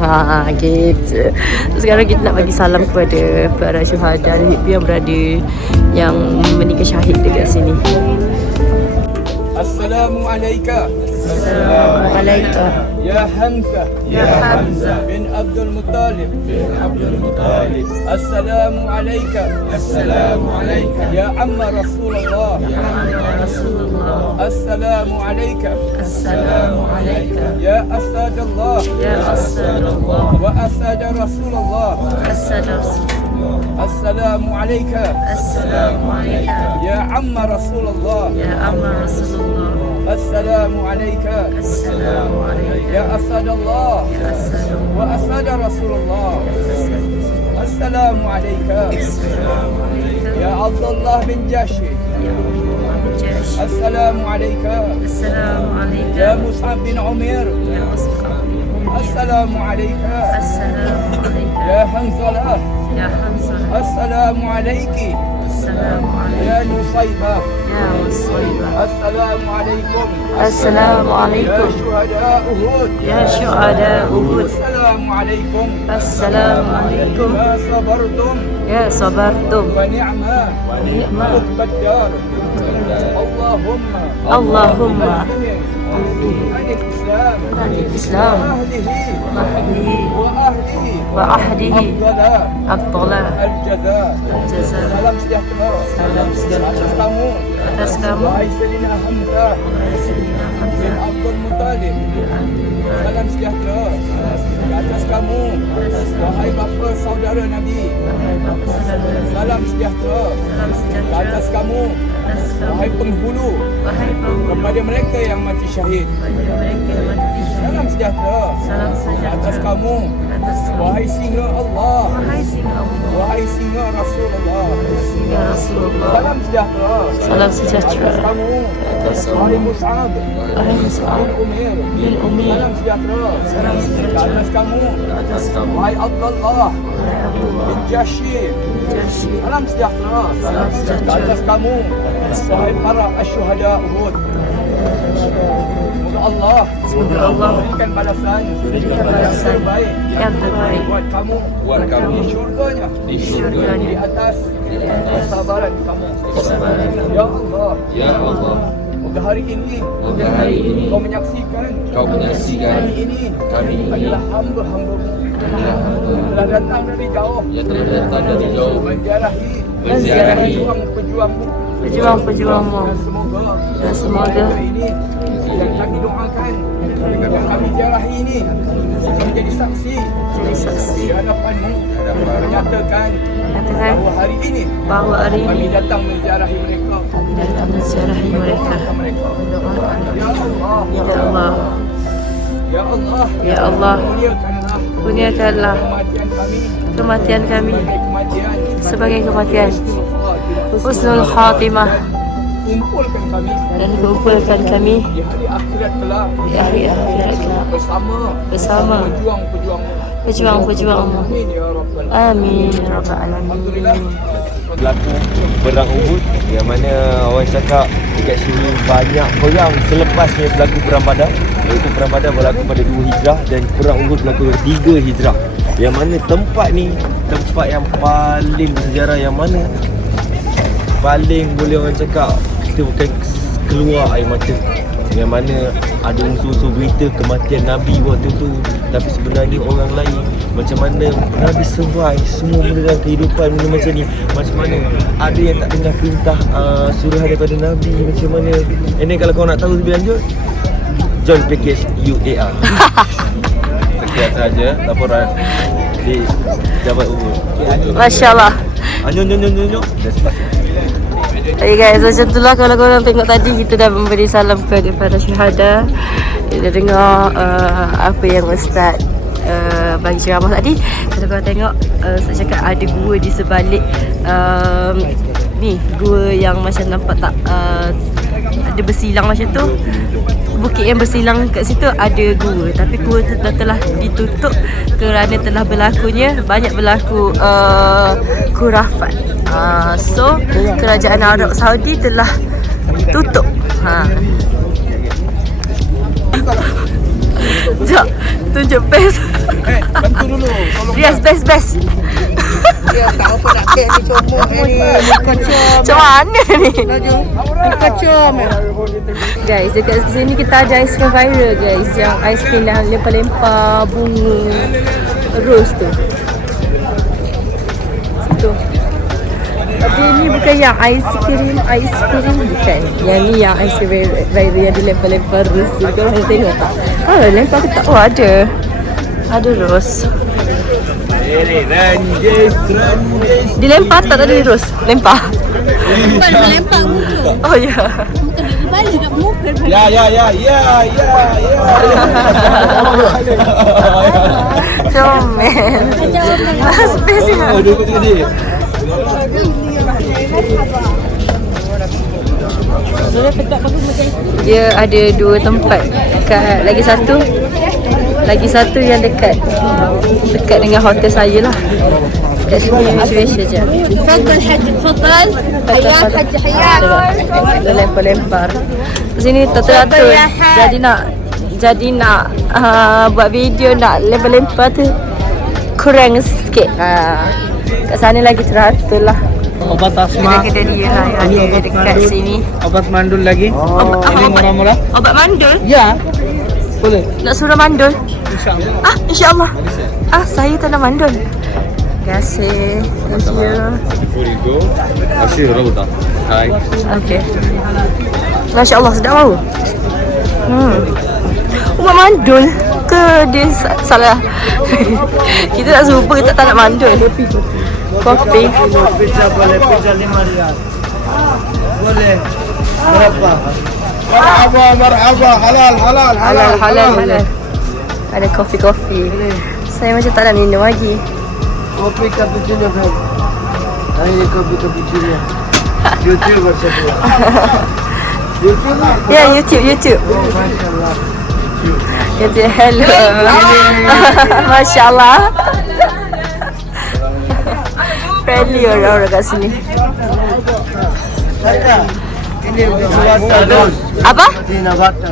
Gitu. Sekarang kita nak bagi salam kepada para syuhada yang berada, yang meninggal syahid dekat sini. Assalamualaikum. Assalamualaikum. Ya Hamzah. Ya Hamzah bin Abdul Muttalib. Assalamualaikum. Ya Amma Rasulullah. Assalamualaikum. Ya Asadallah. Wa Asada Rasulullah. Assalamualaikum. Ya Amma Rasulullah. Assalamualaikum. Ya Asadallah. Wa Asada Rasulullah. Assalamualaikum. Ya Abdullah bin Jashi. Assalamualaikum. Ya Mus'ab bin Umair. Assalamualaikum. Ya Hanzalah. Assalamualaikum. Ya Nusaybah. Assalamualaikum. Assalamualaikum. Ya syuhada Uhud. Ya syuhada Uhud. Assalamualaikum. Assalamualaikum. Ya sabartum. Ya sabartum. Wa ni'ma. Uqbaddar. Allahumma. Al-Islam. Islam. Ahlihi. Wa ahdihi. Abdullah. Al-Jaza. Salam sejahtera. Atas kamu. Wahai Sayyidina Hamzah bin Abdul Muttalib. Salam sejahtera atas kamu. Wahai bapa saudara Nabi. Salam sejahtera atas kamu. Wahai penghulu kepada mereka yang mati syahid. Salam sejahtera atas kamu. Wahai singa Allah. Wahai singa Rasulullah. Salam sejahtera atas kamu. Wahai Mus'ab bin Umair. Salam sejahtera atas kamu. Wahai Abdullah bin Jashi. Salam sejahtera atas kamu. Wahai para asyuhada Uhud. Semoga Allah memberikan balasan yang terbaik buat kamu di syurganya, di atas kesabaran kamu. Ya Allah, Moga hari ini kau menyaksikan kami ini adalah hamba-hamba-Mu telah datang dari jauh menziarahi pejuang-pejuang-Mu dan semoga ini yang kami doakan, yang kami ziarahi ini menjadi saksi di hadapan-Mu, menyatakan bahawa hari ini kami datang menziarahi mereka. Ya Allah, kurniakanlah kematian kami sebagai kematian husnul khatimah, dan kumpulkan kami di hari akhirat kelak bersama pejuang-pejuang-Mu. Amin ya rabbal alamin. Berlaku perang Uhud, yang mana orang cakap dekat sini banyak perang selepasnya berlaku perang Badar. Iaitu perang Badar berlaku pada 2 Hijrah dan perang Uhud berlaku pada 3 Hijrah. Yang mana tempat ni tempat yang paling bersejarah, yang mana paling boleh orang cakap kita bukan keluar air mata. Yang mana ada unsur-unsur berita kematian Nabi waktu tu, tapi sebenarnya orang lain macam mana Nabi survive semua benda dalam kehidupan, benda macam ni. Macam mana ada yang tak dengar perintah suruhan daripada Nabi, macam mana. Ini kalau kau nak tahu lebih lanjut, join package UAR. Sekian sahaja laporan di Jabal Uhud. Masya Allah. Anyo. Okay guys, macam tu lah kalau korang tengok tadi, kita dah memberi salam kepada para syuhada. Kita dengar apa yang Ustaz bagi ceramah tadi. Kalau korang tengok, Ustaz cakap ada gua di sebalik ni, gua yang macam nampak tak ada bersilang macam tu. Bukit yang bersilang kat situ ada gua, tapi gua tu telah ditutup kerana telah berlakunya banyak berlaku khurafat. So kerajaan Arab Saudi telah tutup. Jom tunjuk best. Bantu dulu. Tolong. Riaz best. Dia tak apa nak kek ni comot ni. Kacau. Macam mana ni? Kacau. Guys, dekat sini kita ada aiskrim viral guys. Yang aiskrim yang lempar-lempar bunga rose tu. Situ. Tapi ni bukan yang aiskrim bukan. Yang ni yang aiskrim viral yang dilempar-lempar rose tu. Korang nak tengok tak? Lempar ke tak? Oh ada. Ada rose. Dilempar tak tadi rose? Lempar. Bukan melempar muka. Oh ya. Bukan dia balik kat muka. Ya. Comel. Spesial. Dia ada 2 tempat. Lagi satu yang dekat dengan hotel saya lah. Dekat sini situation je. Tafadhal Haji, tafadhal. Hayat Haji Hayat. Dia lempar-lempar. Sini tak teratur. Jadi nak buat video nak lempar-lempar tu kurang sikit. Kat sana lagi teratur lah. Obat asma. Kedai dia lah yang ada dekat sini. Obat mandul lagi. Ini murah-murah. Obat mandul? Ya. Boleh. Nak suruh mandul? InsyaAllah. InsyaAllah. Saya tak nak mandul. Terima kasih. Thank you. Before you go, Ashir Rauda. Hi. Okay. Masya Allah, sedap bau. Umat mandul ke dia salah? Kita nak super, kita tak nak mandul. Kopi. Pizza boleh. Pizza 5 riyal. Boleh. Berapa? Marhaba. Halal. Ada kopi. Saya macam tak nak minum lagi. Kopi cappuccino kan. Ini kopi cappuccino. YouTuber saya. YouTuber. Ya, YouTube. Masya-Allah. YouTube, hello. Masya Allah. Friendly orang-orang kat sini. Ini water. Apa? Ini water.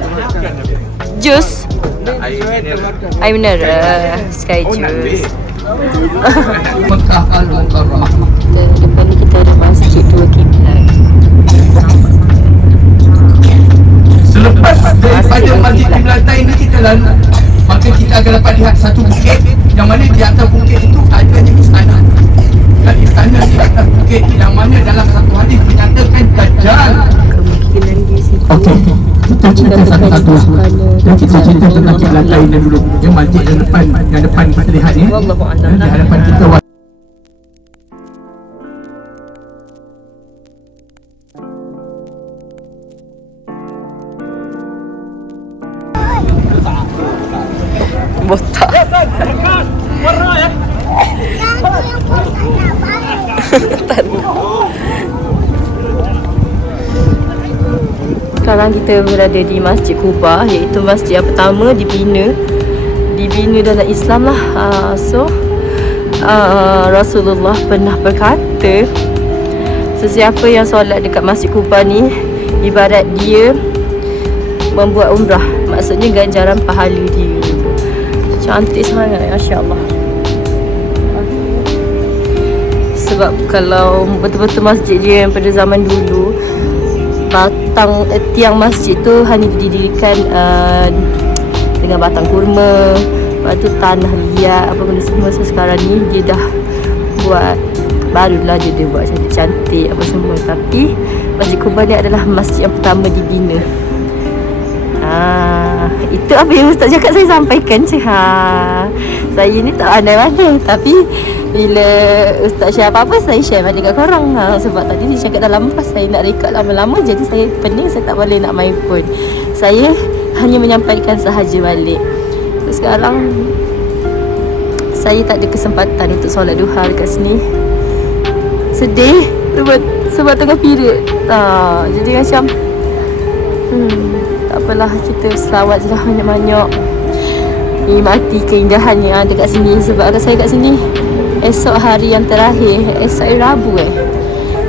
Jus? Air mineral. Sky juice. Mekah Al-Mukarramah. Depan ni kita ada masjid 2 kiblat. Selepas daripada masjid Kiblatain ini kita lalu, maka kita akan dapat lihat satu bukit yang mana di atas bukit itu adanya istana. Dan istana di atas bukit yang mana dalam satu hadis menyatakan Dajjal. Kemungkinan di situ. Okey, kita cerita satu-satu. Dan kita cerita tentang Kiblatain dulu. Yang masjid yang depan kita lihat ni. Wallahualam. Di hadapan kita. Botak. Sekarang kita berada di Masjid Quba, iaitu masjid yang pertama dibina dalam Islam lah. Rasulullah pernah berkata, sesiapa yang solat dekat Masjid Quba ni ibarat dia membuat umrah. Maksudnya ganjaran pahala dia. Cantik sangat, masya-Allah. Sebab kalau betul-betul masjid dia yang pada zaman dulu, batang tiang masjid tu hanya didirikan dengan batang kurma, lepas tu tanah liat apa benda semua. So sekarang ni dia dah buat barulah dia buat cantik-cantik apa semua. Tapi Masjid Quba ni adalah masjid yang pertama dibina. Itu apa yang Ustaz cakap saya sampaikan je. Saya ni tak pandai-pandai, tapi bila Ustaz share apa-apa saya share balik kat korang. Sebab tadi dia cakap dalam pas saya nak record lama-lama, jadi saya pening, saya tak boleh nak main phone. Saya hanya menyampaikan sahaja balik. Sekarang saya tak ada kesempatan untuk solat duha dekat sini. Sedih sebab tengah period. Jadi macam Tak apalah, kita selawat je lah banyak-banyak, nikmati keindahan yang ada kat sini. Sebab saya kat sini esok hari yang terakhir, esok hari Rabu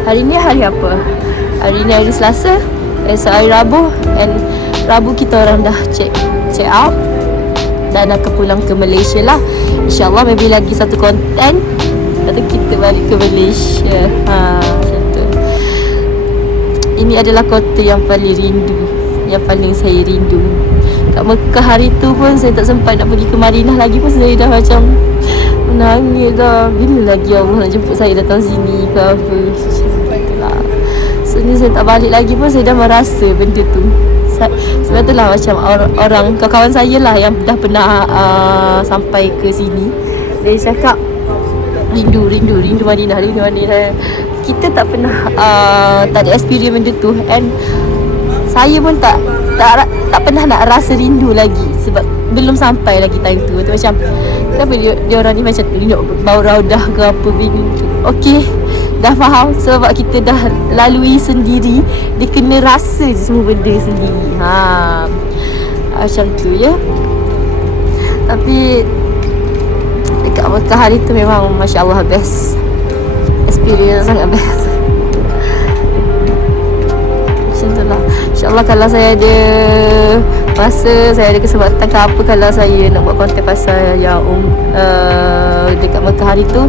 Hari ni hari apa? Hari ni hari Selasa, esok hari Rabu. And Rabu kita orang dah check out dan akan pulang ke Malaysia lah. InsyaAllah maybe lagi satu konten, lepas tu kita balik ke Malaysia. Macam tu. Ini adalah kota yang paling rindu, yang paling saya rindu. Kat Mekah hari tu pun saya tak sempat nak pergi ke Madinah lagi pun saya dah macam menangis dah. Bila lagi Allah nak jemput saya datang sini ke apa. Itulah. So ni saya tak balik lagi pun saya dah merasa benda tu. Sebab itulah macam orang kawan-kawan saya lah yang dah pernah sampai ke sini, dia cakap rindu Madinah. Kita tak pernah tak ada experience benda tu. And saya pun tak pernah nak rasa rindu lagi sebab belum sampai lagi time tu. Macam kenapa dia orang ni macam rindu bau raudah ke apa benda tu. Okey, dah faham. Sebab kita dah lalui sendiri, dia kena rasa je semua benda sendiri. Macam tu ya. Tapi dekat Mekah hari tu memang Masya Allah best. Experience sangat best. Macam tu lah. InsyaAllah kalau saya ada masa, saya ada kesempatan ke apa, kalau saya nak buat konten pasal yang dekat Mekah hari tu,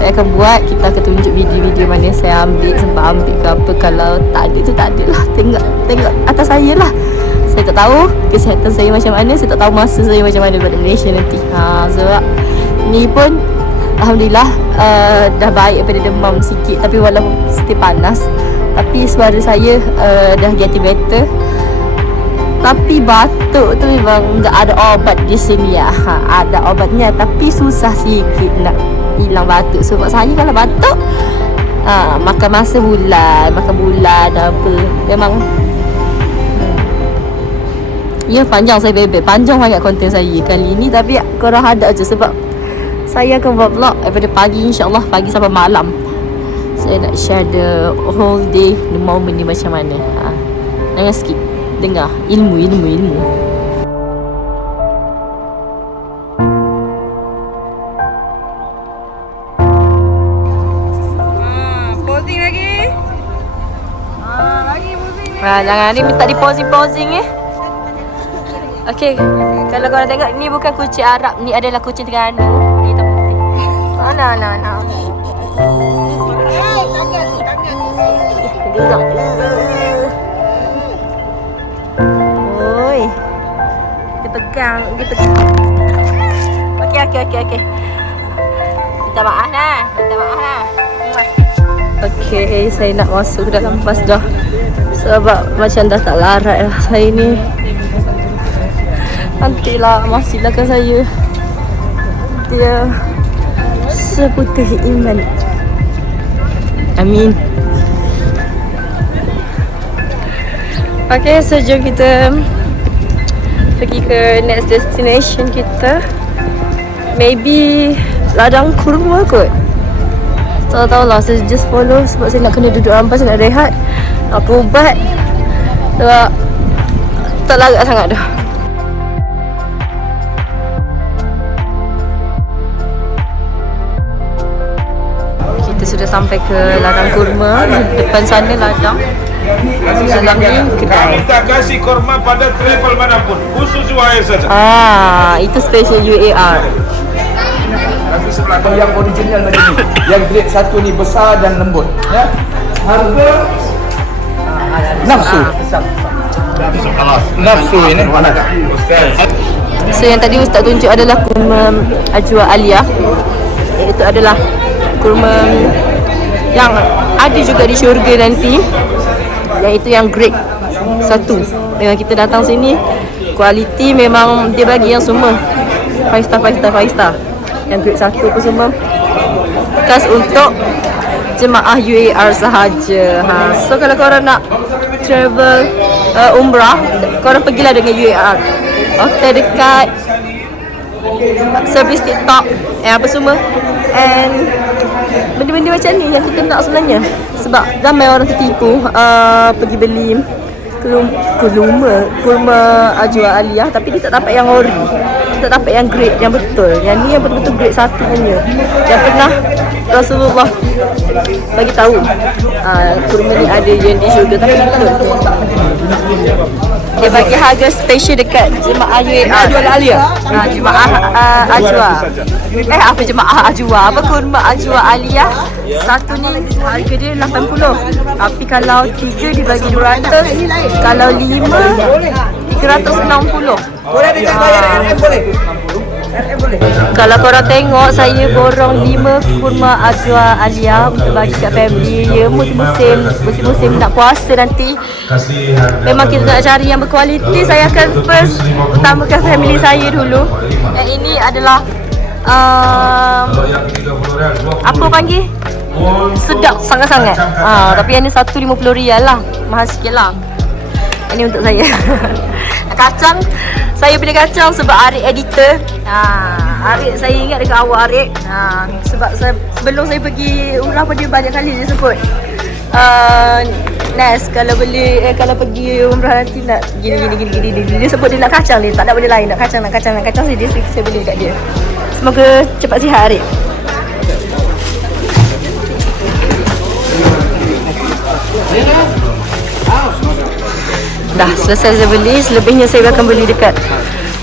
saya akan buat. Kita akan tunjuk video-video mana saya sempat ambil ke apa. Kalau tak ada tu tak ada lah. Tengok atas saya lah. Saya tak tahu kesihatan saya macam mana, saya tak tahu masa saya macam mana pada Malaysia nanti. Sebab ni pun Alhamdulillah dah baik daripada demam sikit. Tapi walaupun still panas, tapi suara saya dah getting better. Tapi batuk tu memang tak ada obat di sini ya. Ada obatnya tapi susah sikit nak hilang batuk. Sebab saya kalau batuk makan masa makan bulan apa. Memang ya panjang saya bebek. Panjang sangat konten saya kali ni. Tapi korang hadap je sebab saya akan buat vlog daripada pagi, insyaAllah pagi sampai malam. Saya nak share the whole day, the moment ni macam mana. Jangan skip. Dengar ilmu. Posing lagi. Lagi posing. Jangan ni minta di posing Okay, kalau korang tengok ni bukan kucing Arab, ni adalah kucing Terengganu. Ni tak penting. Oi. Dia pegang. Okey. Minta maaf lah. Okey, saya nak masuk dalam bas dah. Sebab macam dah tak larat lah saya ni. Nantilah masih belakang saya. Dia seputih iman. Amin. Okay, so jom kita pergi ke next destination kita. Maybe ladang kurma kot. Tak tahulah, saya just follow sebab saya nak kena duduk rampas, saya nak rehat, nak berubat. Sebab tak larat sangat dah. Kita sudah sampai ke ladang kurma. Depan sana ladang, dalam ni kedai. Kita kasih korma pada travel manapun, khusus UAE saja. Itu special UAR. Tapi sebelah yang original macam ni. Yang grade 1 ni besar dan lembut. Ya. Harga nafsu. Nafsu ini. So yang tadi Ustaz tunjuk adalah kurma Ajwa Aliyah. Itu adalah kurma yang ada juga di syurga nanti. Yang itu yang grade 1. Dengan kita datang sini, kualiti memang dia bagi yang semua 5 star. Yang grade 1 pun semua khas untuk jemaah UAR sahaja. So kalau korang nak travel umrah, korang pergilah dengan UAR. Hotel dekat, servis TikTok, apa semua. And benda-benda macam ni yang kita nak sebenarnya. Sebab ramai orang tertipu pergi beli kurma Ajwa Aliyah, tapi dia tak dapat yang ori. Tak dapat yang grade yang betul. Yang ni yang betul-betul grade 1 punya. Yang pernah Rasulullah bagi tahu. Kurma ni ada yang di syurga, tapi betul. Dia bagi harga special dekat jemaah Ajwa Aliyah. Jemaah Ajwa. Apa jemaah Ajwa? Apa kurma Ajwa Aliyah? Satu ni harga dia 80. Tapi kalau 3 dibagi 200, kalau 5 360. Boleh dekat bayar RM boleh? RM boleh? Kalau korang tengok, saya borong 5 kurma Ajwa Aliyah untuk bagi kat family. Ya, musim-musim nak puasa nanti. Memang kita nak cari yang berkualiti. Saya akan first utamakan family saya dulu. Yang ini adalah apa panggil? Sedap sangat-sangat. Tapi yang ni RM150 lah. Mahal sikit lah. Ini untuk saya. Kacang, saya beli kacang sebab Arik editor. Arik, saya ingat dekat awak Arik. Sebab sebelum saya pergi umrah pun dia banyak kali dia sebut, Nas, kalau pergi umrah nanti nak gini. Dia sebut dia nak kacang ni, tak nak benda lain, nak kacang. Saya beli dekat dia. Semoga cepat sihat Arik. Dah selesai saya beli, selebihnya saya akan beli dekat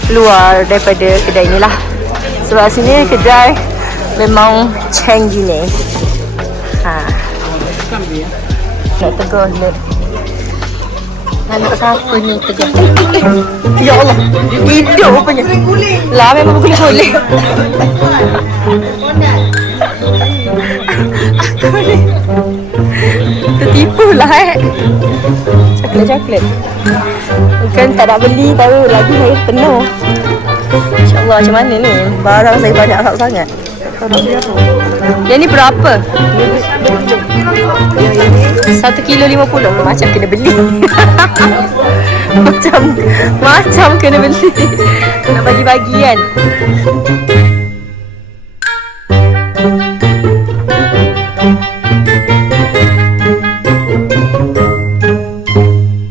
luar daripada kedai ni lah. Sebab sini kedai memang ceng gini. Nak tegur ni. Nak siapa ni tegur? Ya Allah, hidup rupanya. Lah memang berguling-guling. Tertipu lah Coklat. Bukan tak nak beli, tahu lagi saya penuh. InsyaAllah macam mana ni? Barang saya banyak sangat. Yang ni berapa? 1 kilo 50. Macam kena beli. macam kena beli. Nak bagi-bagi kan.